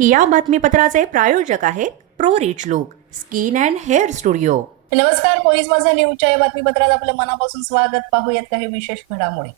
या बातमीपत्राचे प्रायोजक आहेत pro rich look skin and hair studio. नमस्कार पोलीस माझा न्यूजच्या या बातमीपत्रात आपलं मनापासून स्वागत. पाहूयात काही विशेष घडामोडी.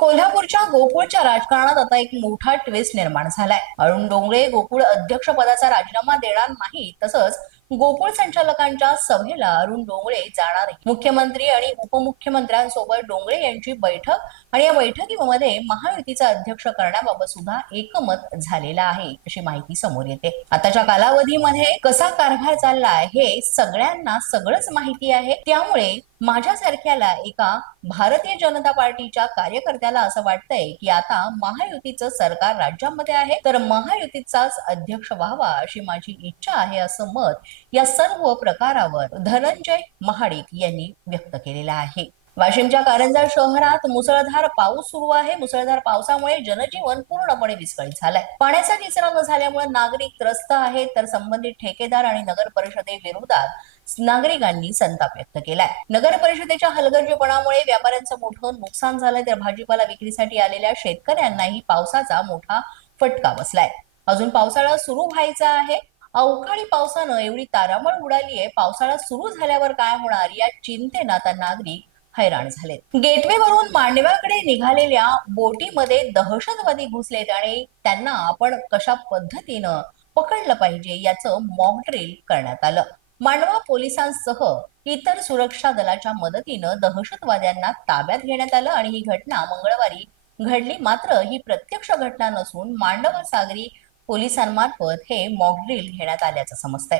कोल्हापूरच्या गोकुळच्या राजकारणात आता एक मोठा ट्विस्ट निर्माण झालाय. अरुण डोंगरे गोकुळ अध्यक्षपदाचा राजीनामा देणार नाही तसंच गोकुळ संचालकांच्या सभेला अरुण डोंगळे जाणार. आहे मुख्यमंत्री आणि उपमुख्यमंत्र्यांसोबत डोंगरे यांची बैठक आणि या बैठकीमध्ये महायुतीचा अध्यक्ष करण्याबाबत सुद्धा एकमत झालेलं आहे अशी माहिती समोर येते. आताच्या कालावधीमध्ये कसा कारभार चालला हे सगळ्यांना सगळंच माहिती आहे. त्यामुळे माझ्यासारख्याला एका भारतीय जनता पार्टीच्या कार्यकर्त्याला असं वाटतंय की आता महायुतीचं सरकार राज्यामध्ये आहे. तर महायुतीचाच अध्यक्ष व्हावा अशी माझी इच्छा आहे असं मत या सर्व प्रकारावर धनंजय महाडिक यांनी व्यक्त केलेलं आहे. वाशिमच्या कारंजा शहरात मुसळधार पाऊस सुरू आहे. मुसळधार पावसामुळे जनजीवन पूर्णपणे विस्कळीत झालंय. पाण्याचा निचरा न झाल्यामुळे नागरिक त्रस्त आहेत. तर संबंधित ठेकेदार आणि नगर परिषदेविरोधात नागरिकांनी संताप व्यक्त केलाय. नगर परिषदेच्या हलगर्जीपणामुळे व्यापाऱ्यांचं मोठं नुकसान झालंय. तर भाजीपाला विक्रीसाठी आलेल्या शेतकऱ्यांनाही पावसाचा मोठा फटका बसलाय. अजून पावसाळा सुरू व्हायचा आहे. अवकाळी पावसानं एवढी तारामळ उडाली आहे पावसाळा सुरू झाल्यावर काय होणार? या चिंतेनं आता नागरिक हैराण झालेत. गेटवे वरून मांडव्याकडे निघालेल्या बोटीमध्ये दहशतवादी घुसलेत आणि त्यांना आपण कशा पद्धतीनं पकडलं पाहिजे याचं मॉक ड्रिल करण्यात आलं. मांडवा पोलिसांसह इतर सुरक्षा दलाच्या मदतीनं दहशतवाद्यांना ताब्यात घेण्यात आलं आणि ही घटना मंगळवारी घडली. मात्र ही प्रत्यक्ष घटना नसून मांडवा सागरी पोलिसांमार्फत हे मॉक ड्रिल घेण्यात आल्याचं समजतंय.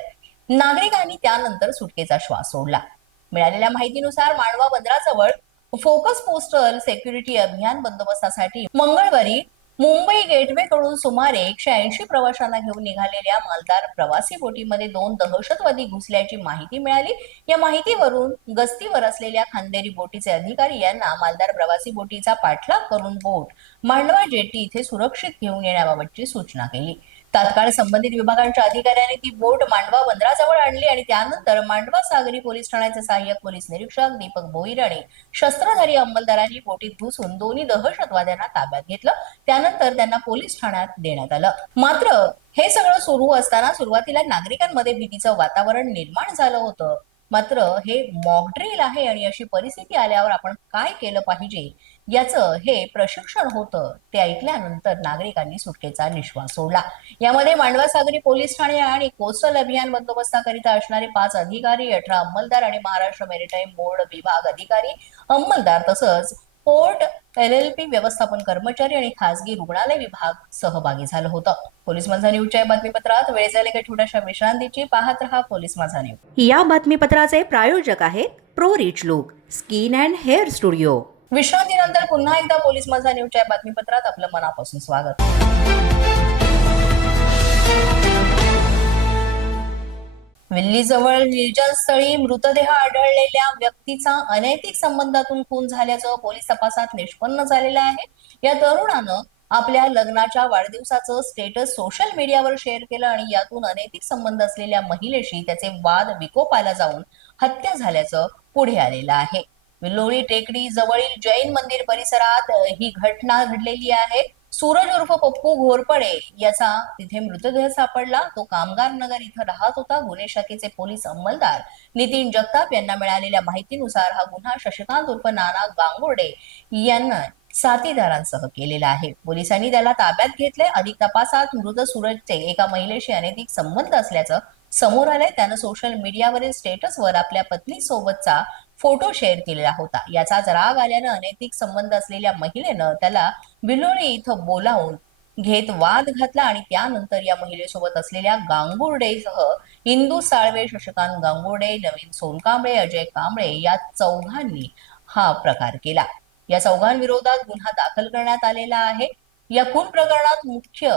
नागरिकांनी त्यानंतर सुटकेचा श्वास सोडला. मिळालेल्या माहितीनुसार मांडवा बंदराजवळ फोकस पोस्टल सेक्युरिटी अभियान बंदोबस्तासाठी मंगळवारी मुंबई गेटवे कडून सुमारे एकशे ऐंशी प्रवाशांना घेऊन निघालेल्या मालदार प्रवासी बोटीमध्ये दोन दहशतवादी घुसल्याची माहिती मिळाली. या माहितीवरून गस्तीवर असलेल्या खांदेरी बोटीचे अधिकारी यांना मालदार प्रवासी बोटीचा पाठलाग करून बोट मांडवा जेट्टी इथे सुरक्षित घेऊन येण्याबाबतची सूचना केली. तात्काळ संबंधित विभागांच्या अधिकाऱ्यांनी ती बोट मांडवा बंदराजवळ आणली आणि त्यानंतर मांडवा सागरी पोलीस ठाण्याचे सहाय्यक पोलीस निरीक्षक दीपक भोईर आणि शस्त्रधारी अंमलदारांनी बोटीत घुसून दोन्ही दहशतवाद्यांना ताब्यात घेतलं. त्यानंतर त्यांना पोलीस ठाण्यात देण्यात आलं. मात्र हे सगळं सुरू असताना सुरुवातीला नागरिकांमध्ये भीतीचं वातावरण निर्माण झालं होतं. मात्र हे मॉकड्रिल आहे आणि अशी परिस्थिती आल्यावर आपण काय केलं पाहिजे याचं हे प्रशिक्षण होतं. ते ऐकल्यानंतर नागरिकांनी सुटकेचा निश्वास सोडला. यामध्ये मांडवा सागरी पोलीस ठाणे आणि कोस्टल अभियान बंदोबस्ताकरिता असणारे पाच अधिकारी अठरा अंमलदार आणि महाराष्ट्र मेरिटाईम बोर्ड विभाग अधिकारी अंमलदार तसंच पोर्ट एल एल पी व्यवस्थापन कर्मचारी आणि खासगी रुग्णालय विभाग सहभागी झालं होतं. पोलीस माझा न्यूजच्या बातमीपत्रात वेळ झाले काही छोट्याशा विश्रांतीची पाहत रहा पोलीस माझा न्यूज. या बातमीपत्राचे प्रायोजक आहेत pro rich look skin and hair studio. विश्रांतीनंतर पुन्हा एकदा पोलीस माझा न्यूजच्या या बातमीपत्रात आपलं मनापासून स्वागत. विल्लीजवळ निर्जन स्थळी मृतदेह आढळलेल्या व्यक्तीचा अनैतिक संबंधातून खून झाल्याचं पोलीस तपासात निष्पन्न झालेलं आहे. या तरुणानं आपल्या लग्नाच्या वाढदिवसाचं स्टेटस सोशल मीडियावर शेअर केलं आणि यातून अनैतिक संबंध असलेल्या महिलेशी त्याचे वाद विकोपाला जाऊन हत्या झाल्याचं पुढे आलेलं आहे. विल्लोळी टेकडी जवळील जैन मंदिर परिसरात ही घटना घडलेली आहे. सूरज उर्फ पप्पू घोरपडे याचा तिथे मृतदेह सापडला. तो कामगार नगर इथं राहत होता. गुन्हे शाखेचे पोलीस अंमलदार नितीन जगताप यांना मिळालेल्या माहितीनुसार हा गुन्हा शशिकांत उर्फ नाना गांगुर्डे यांना साथीदारांसह केलेला आहे. पोलिसांनी त्याला ताब्यात घेतले अधिक तपासात मृत सूरजचे एका महिलेशी अनैतिक संबंध असल्याचं समोर आलंय. त्यानं सोशल मीडियावरील स्टेटसवर आपल्या पत्नीसोबतचा फोटो शेअर केलेला होता. याचाच राग आल्यानं अनैतिक संबंध असलेल्या महिलेनं त्याला बिलोळी इथं बोलावून घेत वाद घातला आणि त्यानंतर या महिलेसोबत असलेल्या गांगुर्डेसह इंदू साळवे शशिकांत गांगुर्डे नवीन सोनकांबळे अजय कांबळे या चौघांनी हा प्रकार केला. या चौघांविरोधात गुन्हा दाखल करण्यात आलेला आहे. या खून प्रकरणात मुख्य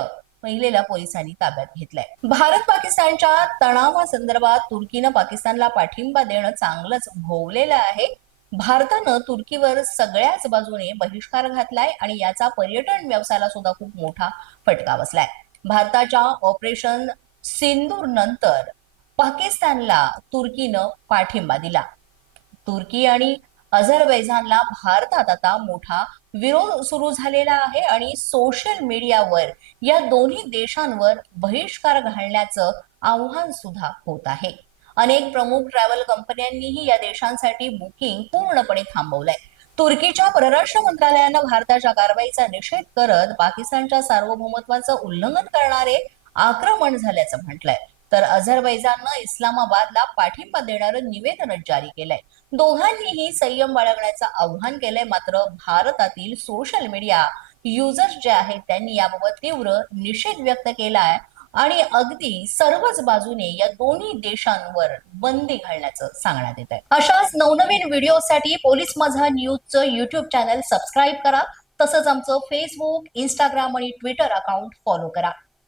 महिलेला पोलिसांनी ताब्यात घेतलंय. भारत पाकिस्तानच्या तणावासंदर्भात तुर्कीनं पाकिस्तानला पाठिंबा देणं चांगलंच भोवलेलं आहे. भारतानं तुर्कीवर सगळ्याच बाजूने बहिष्कार घातलाय आणि याचा पर्यटन व्यवसायाला सुद्धा खूप मोठा फटका बसलाय. भारताच्या ऑपरेशन सिंदूर नंतर पाकिस्तानला तुर्कीनं पाठिंबा दिला. तुर्की आणि अझरबैजानला भारतात आता मोठा विरोध सुरू झालेला आहे आणि सोशल मीडियावर या दोन्ही देशांवर बहिष्कार घालण्याचं आव्हान सुद्धा होत आहे. अनेक प्रमुख ट्रॅव्हल कंपन्यांनीही या देशांसाठी बुकिंग पूर्णपणे थांबवलंय. तुर्कीच्या परराष्ट्र मंत्रालयानं भारताच्या कारवाईचा निषेध करत पाकिस्तानच्या सार्वभौमत्वाचं उल्लंघन करणारे आक्रमण झाल्याचं म्हटलंय. तर अझरबैजाननं इस्लामाबादला पाठिंबा देणारं निवेदनच जारी केलंय. दोघांनीही संयम बाळगण्याचं आव्हान केलंय मात्र भारतातील सोशल मीडिया युजर्स जे आहेत त्यांनी याबाबत तीव्र निषेध व्यक्त केलाय आणि अगदी सर्वच बाजूने या दोन्ही देशांवर बंदी घालण्याचं सांगण्यात येत आहे अशाच नवनवीन व्हिडिओसाठी पोलीस माझा न्यूजचं युट्यूब चॅनल सबस्क्राईब करा. तसंच आमचं फेसबुक इंस्टाग्राम आणि ट्विटर अकाउंट फॉलो करा.